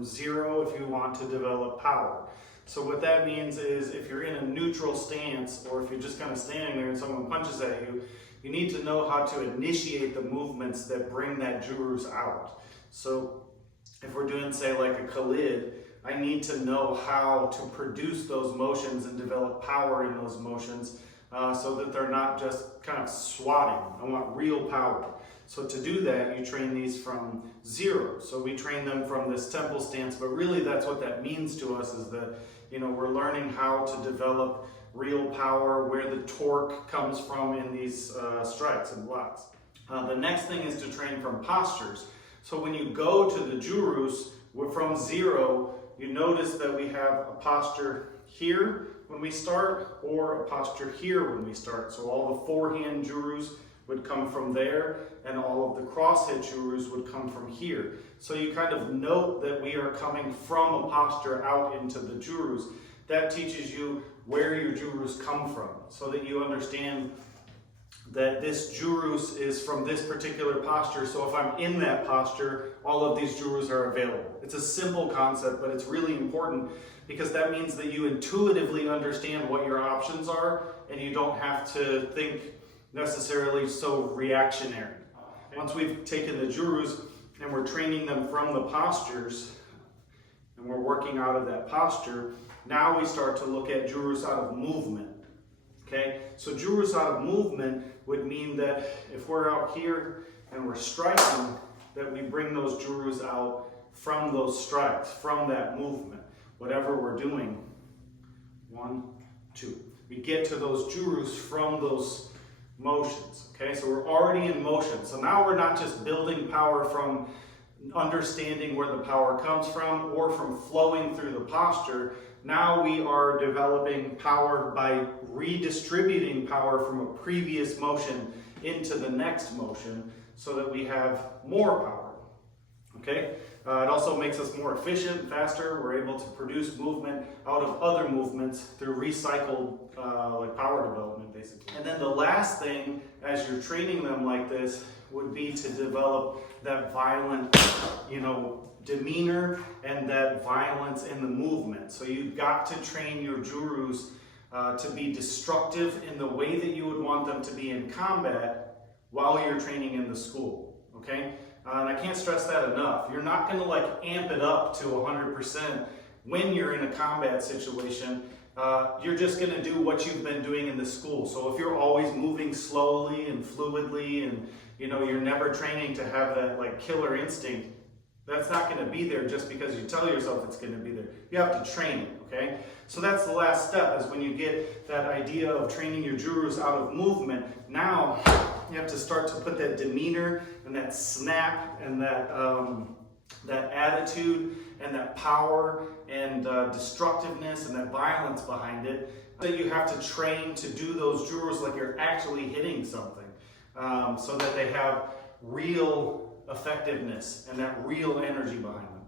from 0 if you want to develop power. So what that means is if you're in a neutral stance, or if you're just kind of standing there and someone punches at you, you need to know how to initiate the movements that bring that jurus out. So if we're doing, say, like a khalid, I need to know how to produce those motions and develop power in those motions so that they're not just kind of swatting. I want real power. So to do that, you train these from 0. So we train them from this temple stance, but really that's what that means to us, is that, we're learning how to develop real power, where the torque comes from in these strikes and blocks. The next thing is to train from postures. So when you go to the jurus from 0, you notice that we have a posture here when we start, or a posture here when we start. So all the forehand jurus would come from there, and all of the cross-hit jurus would come from here. So you kind of note that we are coming from a posture out into the jurus. That teaches you where your jurus come from, so that you understand that this jurus is from this particular posture. So if I'm in that posture, all of these jurus are available. It's a simple concept, but it's really important, because that means that you intuitively understand what your options are, and you don't have to think necessarily so reactionary. Once we've taken the jurus and we're training them from the postures, and we're working out of that posture, now we start to look at jurus out of movement. Okay, so jurus out of movement would mean that if we're out here and we're striking, that we bring those jurus out from those strikes, from that movement, whatever we're doing. 1, 2. We get to those jurus from those motions. Okay, so we're already in motion. So now we're not just building power from understanding where the power comes from or from flowing through the posture. Now we are developing power by redistributing power from a previous motion into the next motion, so that we have more power. Okay? It also makes us more efficient, faster. We're able to produce movement out of other movements through recycled like power development, basically. And then the last thing, as you're training them like this, would be to develop that violent, demeanor and that violence in the movement. So you've got to train your jurus to be destructive in the way that you would want them to be in combat while you're training in the school. Okay? And I can't stress that enough. You're not going to amp it up to 100% when you're in a combat situation. You're just going to do what you've been doing in the school. So if you're always moving slowly and fluidly, and you're never training to have that killer instinct, that's not going to be there just because you tell yourself it's going to be there. You have to train it, okay? So that's the last step, is when you get that idea of training your jurus out of movement. Now you have to start to put that demeanor and that snap and that attitude and that power and destructiveness and that violence behind it. That you have to train to do those jurus like you're actually hitting something, so that they have real effectiveness and that real energy behind them.